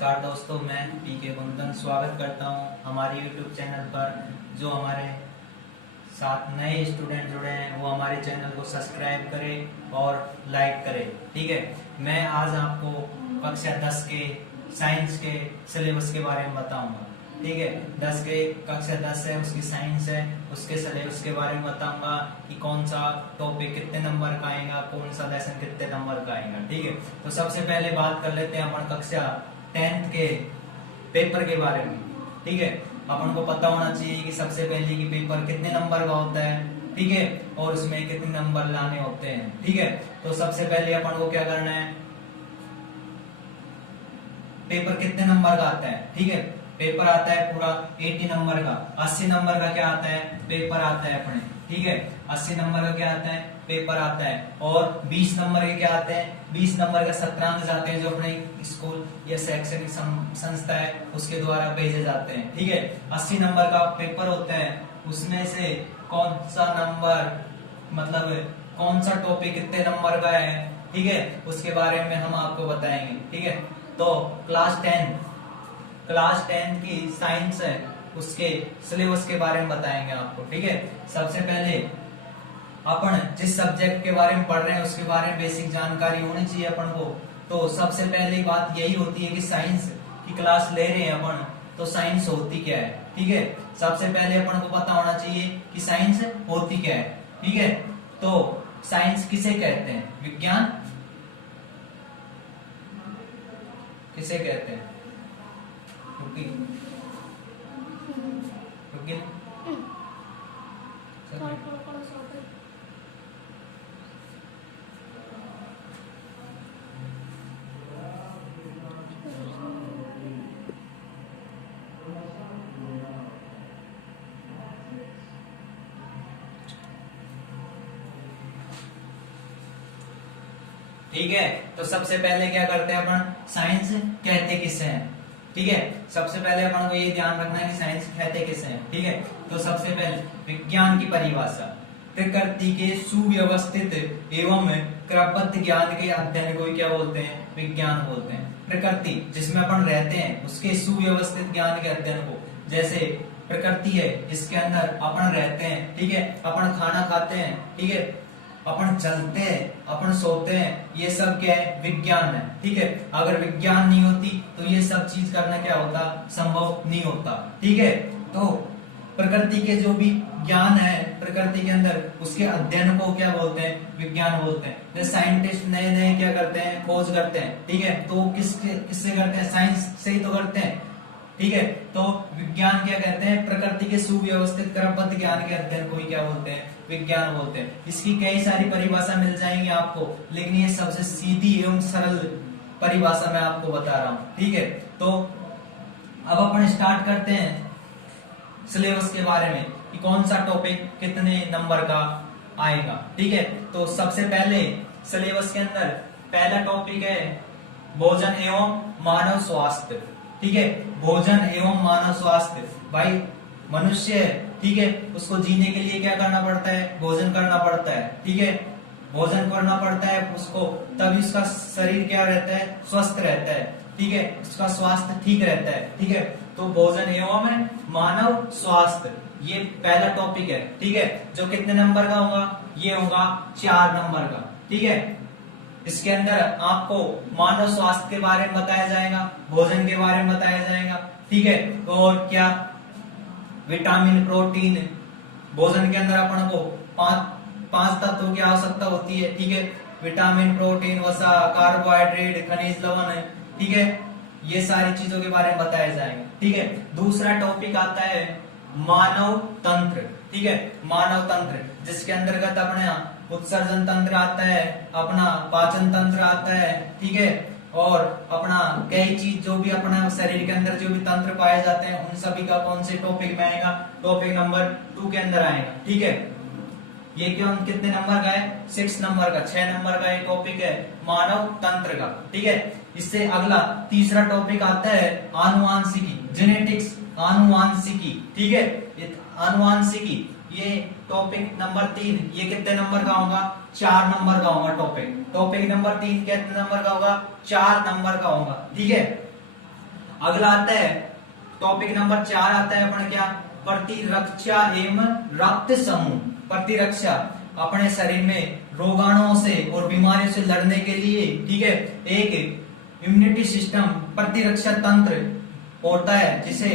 नमस्कार दोस्तों, मैं पीके कुंदन स्वागत करता हूं हमारे YouTube चैनल पर। जो हमारे साथ नए स्टूडेंट जुड़े हैं वो हमारे चैनल को सब्सक्राइब करें और लाइक करें। ठीक है, मैं आज आपको कक्षा 10 के साइंस के सिलेबस के बारे में बताऊंगा। ठीक है, 10 के कक्षा 10 है, उसकी साइंस है, उसके सिलेबस के बारे में बताऊंगा कि कौन सा टॉपिक कितने नंबर का आएगा, कौन सा लेसन कितने नंबर का आएगा। ठीक है, तो सबसे पहले बात कर लेते हैं अपन कक्षा 10th के पेपर के बारे में। ठीक है, अपन को पता होना चाहिए कि सबसे पहले कि पेपर कितने नंबर का होता है। ठीक है, और उसमें कितने नंबर लाने होते हैं। ठीक है, तो सबसे पहले अपन को क्या करना है, पेपर कितने नंबर का आता है। ठीक है, पेपर आता है पूरा 80 नंबर का। 80 नंबर का क्या आता है, पेपर आता है अपने। ठीक है, 80 नंबर का क्या आता है, पेपर आता है। और 20 नंबर के क्या आते हैं, 20 नंबर का सत्रांश जाते हैं जो अपने स्कूल या शैक्षणिक संस्था है उसके द्वारा भेजे जाते हैं। ठीक है, 80 नंबर का पेपर होता है, उसमें से कौन सा नंबर मतलब कौन सा टॉपिक कितने नंबर का है। ठीक है, उसके बारे में हम आपको बताएंगे। ठीक है, तो क्लास 10 की साइंस है, उसके सिलेबस के बारे में बताएंगे आपको। ठीक है, सबसे पहले अपन जिस सब्जेक्ट के बारे में पढ़ रहे हैं उसके बारे में बेसिक जानकारी होनी चाहिए अपन को। तो सबसे पहले बात यही होती है कि साइंस की क्लास ले रहे हैं अपन, तो साइंस होती क्या है। ठीक है, सबसे पहले अपन को पता होना चाहिए कि साइंस होती क्या है। ठीक है, तो साइंस किसे कहते हैं, विज्ञान किसे कहते हैं, रुकी ठीक है, तो सबसे पहले क्या करते हैं अपन, साइंस कहते किसे हैं। ठीक है, सबसे पहले अपन को ये ध्यान रखना है कि साइंस कहते किसे हैं। ठीक है, तो सबसे पहले विज्ञान की परिभाषा, प्रकृति के सुव्यवस्थित एवं क्रमबद्ध ज्ञान के अध्ययन को क्या बोलते हैं, विज्ञान बोलते हैं। प्रकृति जिसमें अपन रहते हैं उसके सुव्यवस्थित ज्ञान के अध्ययन को, जैसे प्रकृति है जिसके अंदर अपन रहते हैं। ठीक है, अपन खाना खाते हैं, ठीक है, अपन चलते हैं, अपन सोते हैं, ये सब क्या है, विज्ञान है। ठीक है, अगर विज्ञान नहीं होती तो ये सब चीज करना क्या होता, संभव नहीं होता। ठीक है, तो प्रकृति के जो भी ज्ञान है प्रकृति के अंदर, उसके अध्ययन को क्या बोलते हैं, विज्ञान बोलते हैं। जैसे साइंटिस्ट नए नए क्या करते हैं, खोज करते हैं। ठीक है, तो किससे करते हैं, साइंस से ही तो करते हैं। ठीक है, तो विज्ञान क्या कहते हैं, प्रकृति के सुव्यवस्थित क्रमबद्ध ज्ञान के अध्ययन को ही क्या बोलते हैं, विज्ञान बोलते हैं। इसकी कई सारी परिभाषा मिल जाएंगी आपको, लेकिन ये सबसे सीधी एवं सरल परिभाषा मैं आपको बता रहा हूं। ठीक है, तो अब अपन स्टार्ट करते हैं सिलेबस के बारे में कि कौन सा टॉपिक कितने नंबर का आएगा। ठीक है, तो सबसे पहले सिलेबस के अंदर पहला टॉपिक है भोजन एवं मानव स्वास्थ्य। ठीक है, भोजन एवं मानव स्वास्थ्य, भाई मनुष्य है, ठीक है, उसको जीने के लिए क्या करना पड़ता है, भोजन करना पड़ता है। ठीक है, भोजन करना पड़ता है उसको, तभी उसका शरीर क्या रहता है, स्वस्थ रहता है। ठीक है, उसका स्वास्थ्य ठीक रहता है। ठीक है, तो भोजन एवं मानव स्वास्थ्य ये पहला टॉपिक है। ठीक है, जो कितने नंबर का होगा, ये होगा 4 नंबर का। ठीक है, इसके अंदर आपको मानव स्वास्थ्य के बारे में बताया जाएगा, भोजन के बारे में बताया जाएगा। ठीक है, तो और क्या, विटामिन, प्रोटीन, भोजन के अंदर अपन को पांच तत्वों की आवश्यकता होती है। ठीक है, विटामिन, प्रोटीन, वसा, कार्बोहाइड्रेट, खनिज लवण। ठीक है, ये सारी चीजों के बारे में बताया जाएगा। ठीक है, दूसरा टॉपिक आता है मानव तंत्र। ठीक है, मानव तंत्र जिसके अंतर्गत अपना उत्सर्जन तंत्र आता है, अपना पाचन तंत्र आता है। ठीक है, और अपना कई चीज जो भी अपना शरीर के अंदर जो भी तंत्र पाए जाते हैं उन सभी का कौन से टॉपिक में आएगा, टॉपिक नंबर 2 के अंदर आएगा। ठीक है, ये क्यों कितने नंबर का है, 6 नंबर का, 6 नंबर का एक टॉपिक है मानव तंत्र का। ठीक है, इससे अगला तीसरा टॉपिक आता है आनुवांशिकी, जेनेटिक्स, आनुवांशिकी। ठीक है, आनुवांशिकी ये टॉपिक नंबर 3, ये कितने नंबर का होगा, 4 नंबर का होगा। टॉपिक नंबर 3 कितने नंबर का होगा, 4 नंबर का होगा। ठीक है, अगला आता है टॉपिक नंबर 4 आता है अपन क्या, प्रतिरक्षा एवं रक्त समूह। प्रतिरक्षा अपने शरीर में रोगाणुओं से और बीमारियों से लड़ने के लिए, ठीक है, एक इम्यूनिटी सिस्टम, प्रतिरक्षा तंत्र होता है, जिसे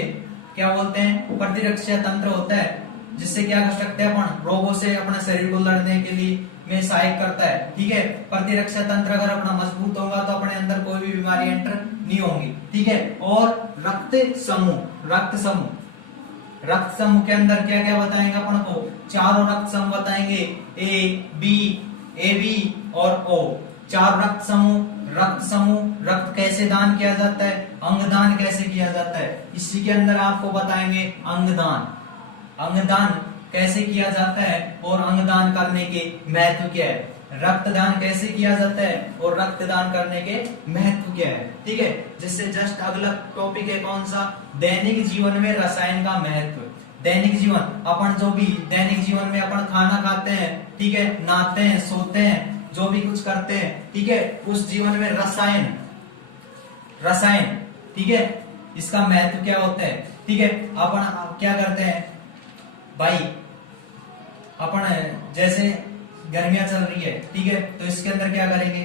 क्या बोलते हैं, प्रतिरक्षा तंत्र होता है, जिससे क्या कर सकते हैं अपन, रोगों से अपने शरीर को लड़ने के लिए में सहायक करता है, ठीक है। प्रतिरक्षा तंत्र अगर अपना मजबूत होगा तो अपने अंदर कोई भी बीमारी एंटर नहीं होंगी, ठीक है। और रक्त समूह, रक्त समूह, रक्त समूह के अंदर क्या क्या बताएंगे अपन को, चारों रक्त समूह बताएंगे, ए बी और ओ, चार रक्त समूह। रक्त समूह, रक्त कैसे दान किया जाता है, अंगदान कैसे किया जाता है, इसी के अंदर आपको बताएंगे अंगदान, अंगदान कैसे किया जाता है और अंगदान करने के महत्व क्या है, रक्तदान कैसे किया जाता है और रक्तदान करने के महत्व क्या है, ठीक है। जिससे जस्ट अगला टॉपिक है कौन सा, दैनिक जीवन में रसायन का महत्व। दैनिक जीवन, अपन जो भी दैनिक जीवन में अपन खाना खाते हैं, ठीक है, नहाते हैं, सोते हैं, जो भी कुछ करते हैं, ठीक है, उस जीवन में रसायन, रसायन, ठीक है, इसका महत्व क्या होता है, ठीक है। अपन क्या करते हैं भाई, अपन जैसे गर्मियां चल रही है, ठीक है, तो इसके अंदर क्या करेंगे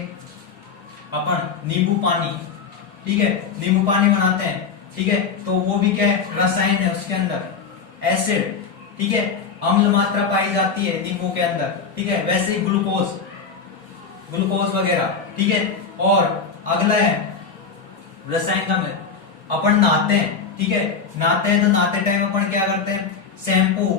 अपन, नींबू पानी, ठीक है, नींबू पानी बनाते हैं, ठीक है, तो वो भी क्या है, रसायन है उसके अंदर, एसिड, ठीक है, अम्ल मात्रा पाई जाती है नींबू के अंदर, ठीक है। वैसे ही ग्लूकोज, ग्लूकोज वगैरह, ठीक है। और अगला है रसायन का में, अपन नहाते हैं, ठीक है, नहाते हैं तो नहाते टाइम अपन क्या करते हैं, शैम्पू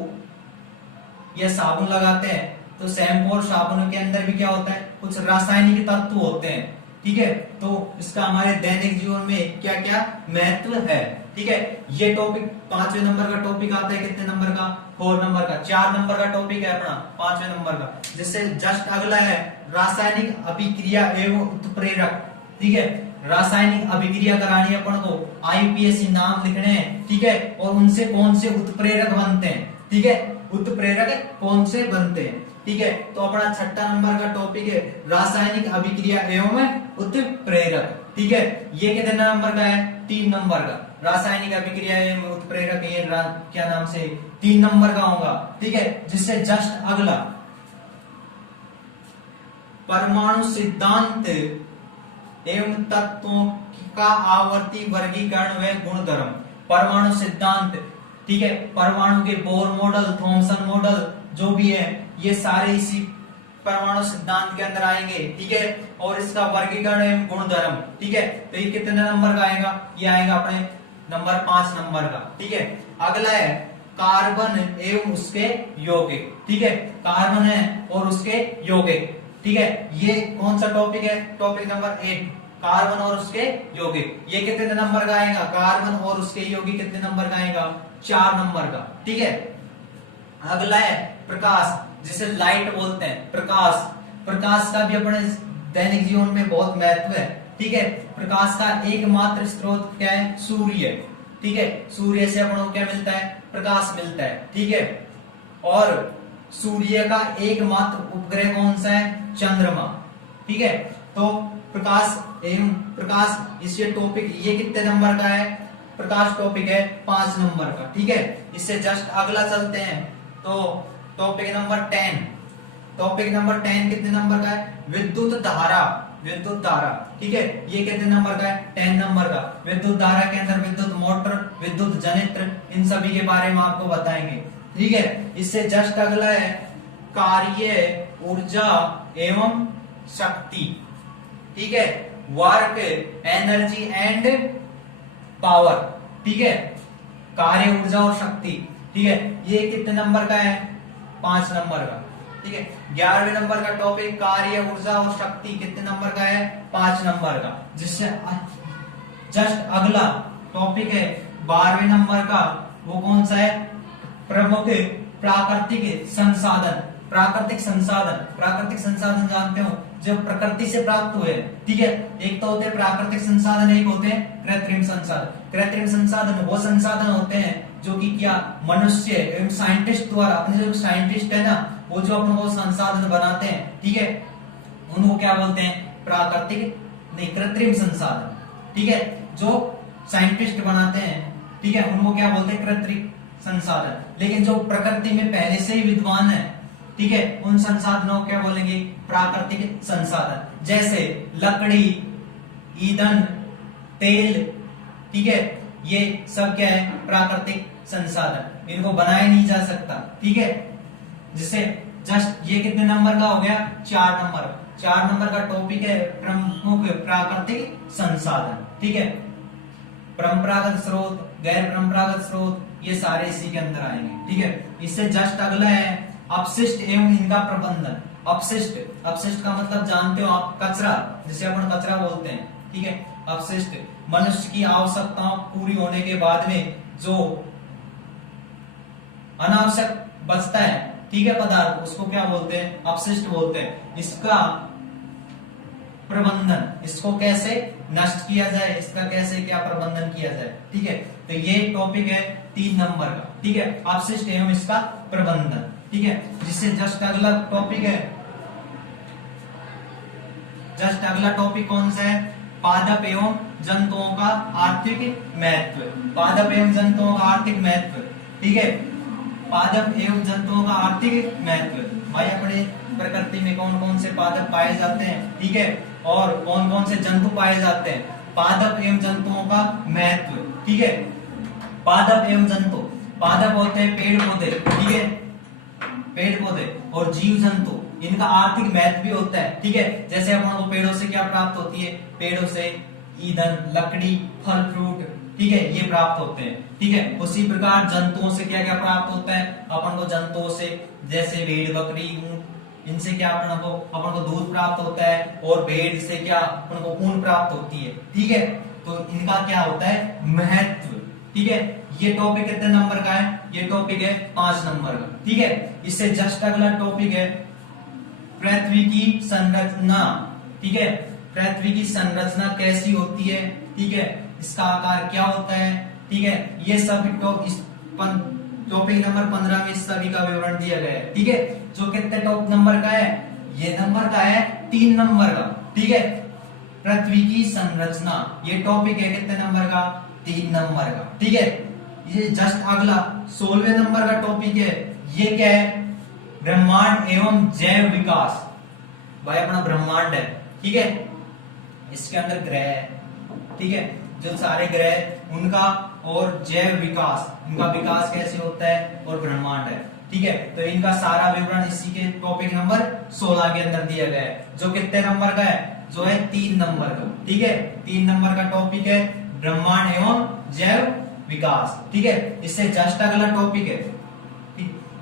या साबुन लगाते हैं, तो शैम्पू और साबुन के अंदर भी क्या होता है, कुछ रासायनिक तत्व होते हैं, ठीक है। तो इसका हमारे दैनिक जीवन में क्या क्या महत्व है, ठीक है। ये टॉपिक 5वें नंबर का टॉपिक आता है, कितने नंबर का, 4 नंबर का, 4 नंबर का टॉपिक है अपना 5वें नंबर का। जिससे जस्ट अगला है रासायनिक अभिक्रिया एवं उत्प्रेरक, ठीक है, रासायनिक अभिक्रिया करानी है अपन को, आईपीएससी नाम लिखने हैं, ठीक है, और उनसे कौन से उत्प्रेरक बनते हैं, ठीक है, उत्प्रेरक कौन से बनते हैं, ठीक है। तो अपना 6 नंबर का टॉपिक है रासायनिक अभिक्रिया एवं उत्प्रेरक, ठीक है। ये कितने नंबर का है, 3 नंबर का, रासायनिक अभिक्रिया एवं उत्प्रेरक, ये क्या नाम से 3 नंबर का होगा, ठीक है। जिससे जस्ट अगला परमाणु सिद्धांत एवं तत्वों का आवर्ती वर्गीकरण व गुणधर्म। परमाणु सिद्धांत, ठीक है, परमाणु के बोर मॉडल, थॉमसन मॉडल जो भी है, ये सारे इसी परमाणु सिद्धांत के अंदर आएंगे, ठीक है। और इसका वर्गीकरण एवं गुणधर्म, ठीक है, तो ये कितने नंबर का आएगा, ये आएगा अपने नंबर 5 नंबर का, ठीक है। अगला है कार्बन एवं उसके यौगिक, ठीक है, कार्बन है और उसके यौगिक, ठीक है। ये कौन सा टॉपिक है, टॉपिक नंबर 8, कार्बन और उसके यौगिक। ये कितने नंबर का आएगा, कार्बन और उसके यौगिक कितने नंबर का आएगा, 4 नंबर का, ठीक है। अगला है प्रकाश, जिसे लाइट बोलते हैं, प्रकाश। प्रकाश का भी अपने दैनिक जीवन में बहुत महत्व है, ठीक है। प्रकाश का एकमात्र स्रोत क्या है, सूर्य, ठीक है, सूर्य से अपन को क्या मिलता है, प्रकाश मिलता है, ठीक है। और सूर्य का एकमात्र उपग्रह कौन सा है, चंद्रमा, ठीक है। तो प्रकाश एवं प्रकाश, इसे टॉपिक ये कितने नंबर का है, प्रकाश टॉपिक है 5 नंबर का, ठीक है। इससे जस्ट अगला चलते हैं, तो टॉपिक नंबर 10, टॉपिक नंबर 10 कितने नंबर का है, विद्युत धारा, विद्युत धारा, ठीक है, ये कितने नंबर का है, 10 नंबर का। विद्युत धारा के अंदर विद्युत मोटर, विद्युत जनित्र, इन सभी के बारे में आपको बताएंगे, ठीक है। इससे जस्ट अगला है कार्य, ऊर्जा एवं शक्ति, ठीक है, वर्क, एनर्जी एंड पावर, ठीक है, कार्य, ऊर्जा और शक्ति, ठीक है। ये कितने नंबर का है, 5 नंबर का, ठीक है। 11वें नंबर का टॉपिक कार्य, ऊर्जा और शक्ति कितने नंबर का है, 5 नंबर का। जिससे जस्ट अगला टॉपिक है 12वें नंबर का, वो कौन सा है, प्रमुख प्राकृतिक संसाधन। प्राकृतिक संसाधन, प्राकृतिक संसाधन जानते हो, जो प्रकृति से प्राप्त हुए, ठीक है। एक तो होते हैं प्राकृतिक संसाधन, एक होते हैं कृत्रिम संसाधन। कृत्रिम संसाधन वो संसाधन होते हैं जो कि क्या मनुष्य एवं साइंटिस्ट द्वारा, अपने जो साइंटिस्ट है ना, वो जो अपने को संसाधन बनाते हैं, ठीक है, उनको क्या बोलते हैं, प्राकृतिक नहीं, कृत्रिम संसाधन, ठीक है। जो साइंटिस्ट बनाते हैं, ठीक है, उनको क्या बोलते हैं, कृत्रिम संसाधन। लेकिन जो प्रकृति में पहले से ही विद्वान है, ठीक है, उन संसाधनों को क्या बोलेंगे, प्राकृतिक संसाधन। जैसे लकड़ी, ईंधन, तेल, ठीक है, ये सब क्या है, प्राकृतिक संसाधन, इनको बनाया नहीं जा सकता, ठीक है। जिससे जस्ट ये कितने नंबर का हो गया, 4 नंबर। 4 नंबर का टॉपिक है प्रमुख प्राकृतिक संसाधन, ठीक है। परंपरागत स्रोत, गैर परंपरागत स्रोत, ये सारे इसी के अंदर आएंगे, ठीक है। इससे जस्ट अगला है अपशिष्ट एवं इनका प्रबंधन। अपशिष्ट, अपशिष्ट का मतलब जानते हो आप, कचरा, जिसे अपन कचरा बोलते हैं, ठीक है। अपशिष्ट मनुष्य की आवश्यकताओं पूरी होने के बाद में जो अनावश्यक बचता है, ठीक है, पदार्थ, उसको क्या बोलते हैं, अपशिष्ट बोलते हैं। इसका प्रबंधन, इसको कैसे नष्ट किया जाए, इसका कैसे क्या प्रबंधन किया जाए, ठीक है। तो ये टॉपिक है 3 नंबर का, ठीक है, अपशिष्ट एवं इसका प्रबंधन, ठीक है। जिससे जस्ट अगला टॉपिक है, जस्ट अगला टॉपिक कौन सा है, पादप एवं जंतुओं का आर्थिक महत्व। पादप एवं जंतुओं का आर्थिक महत्व, ठीक है। पादप एवं जंतुओं का आर्थिक महत्व, भाई अपने प्रकृति में कौन कौन से पादप पाए जाते हैं, ठीक है, और कौन कौन से जंतु पाए जाते हैं। पादप एवं जंतुओं का महत्व, ठीक है। पादप एवं जंतु, पादप होते हैं पेड़ पौधे, ठीक है, पेड़ पौधे, और जीव जंतु, इनका आर्थिक महत्व भी होता है, ठीक है। जैसे अपन को पेड़ों से क्या प्राप्त होती है, पेड़ों से ईंधन, लकड़ी, फल फ्रूट, ठीक है, ये प्राप्त होते हैं, ठीक है। उसी प्रकार जंतुओं से क्या क्या प्राप्त होता है, अपन को जंतुओं से, जैसे भेड़, बकरी, ऊंट, इनसे क्या अपन को दूध प्राप्त होता है, और भेड़ से क्या अपन को ऊन प्राप्त होती है, ठीक है। तो इनका क्या होता है, महत्व, ठीक है। ये टॉपिक कितने नंबर का है, ये टॉपिक है 5 नंबर का, ठीक है। इससे जस्ट अगला टॉपिक है पृथ्वी की संरचना, ठीक है। पृथ्वी की संरचना कैसी होती है, ठीक है, इसका आकार क्या होता है, ठीक है। ये सब टॉपिक नंबर 15 में सभी का विवरण दिया गया है, ठीक है। जो कितने टॉप नंबर का है, ये नंबर का है 3 नंबर का, ठीक है। पृथ्वी की संरचना, ये टॉपिक है कितने नंबर का, 3 नंबर का, ठीक है। ये जस्ट अगला 16वें नंबर का टॉपिक है, ये क्या है, ब्रह्मांड एवं जैव विकास। भाई अपना ब्रह्मांड है, ठीक है, इसके अंदर ग्रह है, ठीक है, जो सारे ग्रह उनका, और जैव विकास, उनका विकास कैसे होता है, और ब्रह्मांड है, ठीक है। तो इनका सारा विवरण इसी के टॉपिक नंबर 16 के अंदर दिया गया है, जो कितने नंबर का है, जो है 3 नंबर का, ठीक है। 3 नंबर का टॉपिक है ब्रह्मांड एवं जैव विकास, ठीक है। इससे जस्ट अगला टॉपिक है,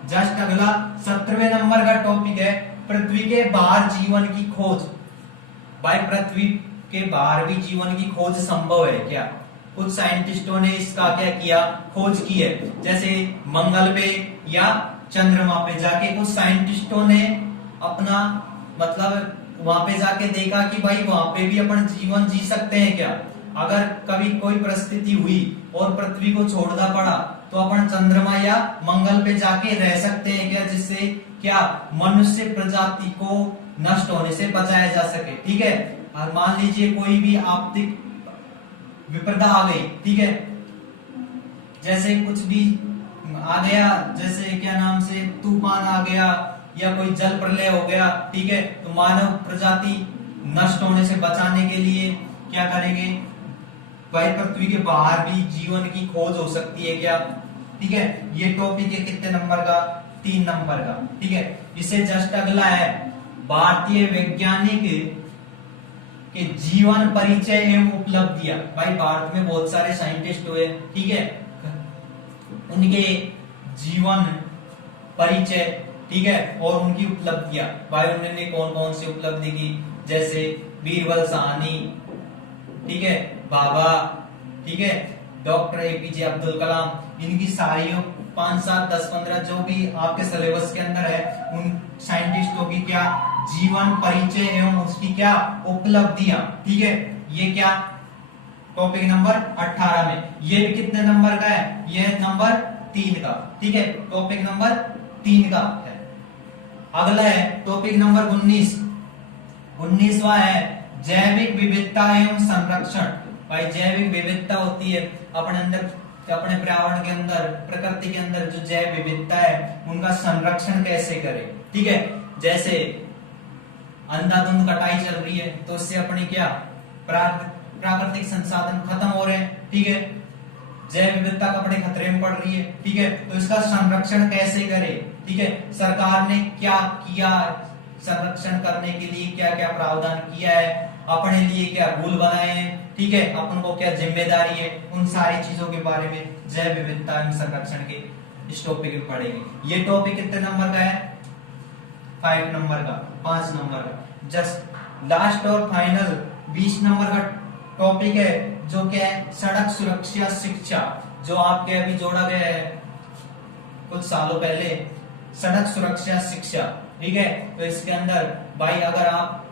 जस्ट अगला 17वें नंबर का टॉपिक है पृथ्वी के बाहर जीवन की खोज। भाई पृथ्वी के बाहर भी जीवन की खोज संभव है क्या, कुछ साइंटिस्टों ने इसका क्या किया, खोज की है। जैसे मंगल पे या चंद्रमा पे जाके कुछ साइंटिस्टों ने अपना मतलब वहां पे जाके देखा कि भाई वहां पे भी अपन जीवन जी सकते हैं क्या। अगर कभी कोई परिस्थिति हुई और पृथ्वी को छोड़ना पड़ा तो अपन चंद्रमा या मंगल पे जाके रह सकते हैं क्या, जिससे क्या मनुष्य प्रजाति को नष्ट होने से बचाया जा सके, ठीक है। और मान लीजिए कोई भी आपतिक विपदा आ गई, ठीक है, जैसे कुछ भी आ गया, जैसे क्या नाम से तूफान आ गया या कोई जल प्रलय हो गया, ठीक है, तो मानव प्रजाति नष्ट होने से बचाने के लिए क्या करेंगे, भाई पृथ्वी के बाहर भी जीवन की खोज हो सकती है क्या, ठीक है। ये टॉपिक है कितने नंबर का, 3 नंबर का, ठीक है। इससे जस्ट अगला है भारतीय वैज्ञानिक के जीवन परिचय एवं उपलब्धियां। भाई भारत में बहुत सारे साइंटिस्ट हुए, ठीक है, उनके जीवन परिचय, ठीक है, और उनकी उपलब्धियां, भाई उन्होंने कौन कौन सी उपलब्धि की, जैसे बीरबल साहनी, ठीक है, बाबा, ठीक है, डॉक्टर एपीजे अब्दुल कलाम, इनकी सारी 5, 7, 10, 15 जो भी आपके सिलेबस के अंदर है, उन साइंटिस्टों की क्या जीवन परिचय एवं उसकी क्या उपलब्धियां, ठीक है। ये क्या टॉपिक नंबर 18 में, ये भी कितने नंबर का है, ये नंबर 3 का, ठीक है, टॉपिक नंबर 3 का है। अगला है टॉपिक नंबर 19वां है जैविक विविधता एवं संरक्षण। भाई जैविक विविधता होती है अपने अंदर, अपने पर्यावरण के अंदर, प्रकृति के अंदर जो जैव विविधता है उनका संरक्षण कैसे करें। ठीक है, जैसे अंधाधुंध कटाई चल रही है तो उससे अपनी क्या प्राकृतिक संसाधन खत्म हो रहे हैं। ठीक है, जैव विविधता कपड़े खतरे में पड़ रही है। ठीक है, तो इसका संरक्षण कैसे करें। ठीक है, सरकार ने क्या किया संरक्षण करने के लिए, क्या क्या प्रावधान किया है, अपने लिए क्या रूल बनाए हैं। ठीक है, अपन को क्या जिम्मेदारी है, उन सारी चीजों के बारे में जैव विविधता एवं संरक्षण के इस टॉपिक में पढ़ेंगे। ये टॉपिक कितने नंबर का है? 5 नंबर का, 5 नंबर का। जस्ट लास्ट और फाइनल 20 नंबर का टॉपिक है जो क्या है, सड़क सुरक्षा शिक्षा, जो आपके अभी जोड़ा गया है कुछ सालों पहले, सड़क सुरक्षा शिक्षा। ठीक है, तो इसके अंदर भाई अगर आप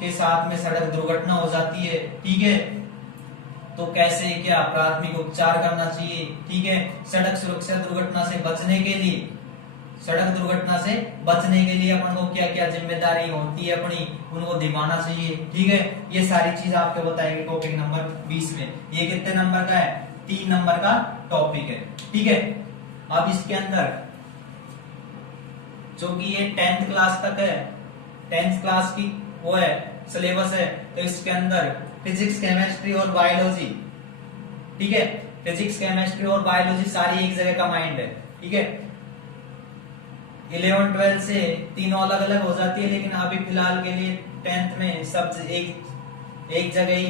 के साथ में सड़क दुर्घटना हो जाती है, ठीक है, तो कैसे क्या प्राथमिक उपचार करना चाहिए। ठीक है, सड़क सुरक्षा दुर्घटना से बचने के लिए, सड़क दुर्घटना से बचने के लिए अपन को क्या क्या जिम्मेदारी होती है अपनी, उनको दिखाना चाहिए। ठीक है, ये सारी चीज आपको बताएगी टॉपिक नंबर 20 में। ये कितने नंबर का है? 3 नंबर का टॉपिक है। ठीक है, अब इसके अंदर जो कि ये 10th क्लास तक है, 10th क्लास की वो है सिलेबस है, तो इसके अंदर फिजिक्स, केमिस्ट्री और बायोलॉजी, ठीक है, फिजिक्स, केमिस्ट्री और बायोलॉजी सारी एक जगह का माइंड है। ठीक है, 11, 12 से तीनों अलग अलग हो जाती है, लेकिन अभी फिलहाल के लिए 10th में सब एक जगह ही,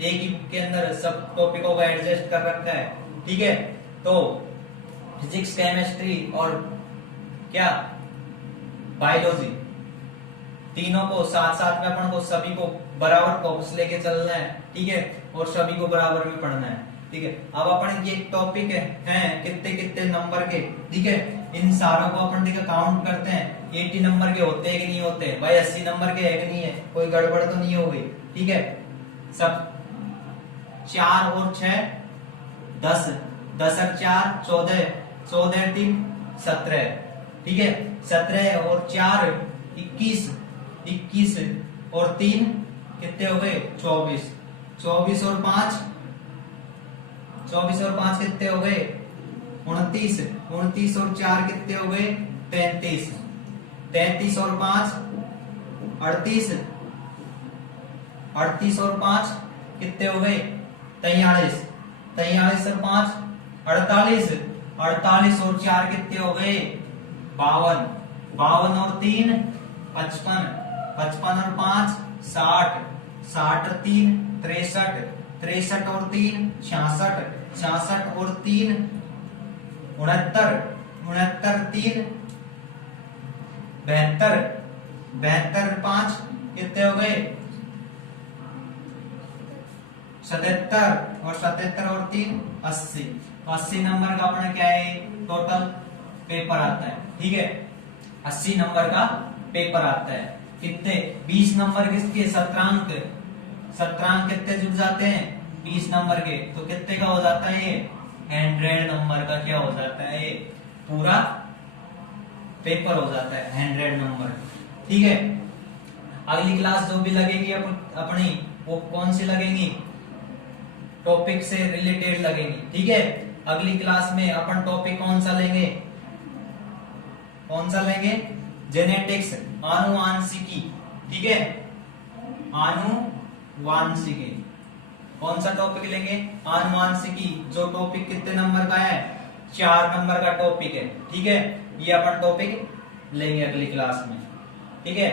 एक ही के अंदर सब टॉपिकों को एडजस्ट कर रखा है। ठीक है, तो फिजिक्स, केमिस्ट्री और क्या बायोलॉजी, तीनों को साथ साथ में अपन को सभी को बराबर फोकस लेके चलना है। ठीक है, और सभी को बराबर में पढ़ना है। ठीक है, अब अपन ये टॉपिक है कितने कितने नंबर के। ठीक है, इन सारों को अपन देखो काउंट करते हैं, 80 नंबर के होते हैं कि नहीं होते भाई, 80 नंबर के है कि नहीं है, कोई गड़बड़ तो नहीं हो गई। ठीक है, सब 4 और 6 10, 10 और 4 14, 14 और 3 17। ठीक है, 17 और 4 21, 21 और 3 कितने हो गए? 24, 24 और 5, 24 और 5 कितने हो गए? 29, 29 और 4 कितने हो गए? 33, 33 और 5 38, 38 और 5 कितने हो गए? 43, 43 और 5 48, 48 और 4 कितने हो गए? 52, 52 और 3 55, 55 और 5 60, 60 और 3 63, 63 और 3 66, 66 और 3 69, 69 3 72, 72 5 कितने हो गए? 77 और 77 और 3 80। 80 नंबर का अपना क्या है टोटल पेपर आता है। ठीक है, 80 नंबर का पेपर आता है। कितने? 20 नंबर किसके? सत्रांक, सत्रांक कितने जुड़ जाते हैं? 20 नंबर के, तो कितने का हो जाता है ये? 100 नंबर का क्या हो जाता है? ये पूरा पेपर हो जाता है 100 नंबर। ठीक है, अगली क्लास जो भी लगेगी अपनी, वो कौन सी लगेंगी? टॉपिक से रिलेटेड लगेगी। ठीक है, अगली क्लास में अपन टॉपिक कौन सा लेंगे? कौन सा लेंगे? जेनेटिक्स, आनुवांशिकी। ठीक है, आनुवांशिकी। कौन सा टॉपिक लेंगे? आनुवांशिकी, जो टॉपिक कितने नंबर का है? 4 नंबर का टॉपिक है। ठीक है, ये अपन टॉपिक लेंगे अगली क्लास में। ठीक है।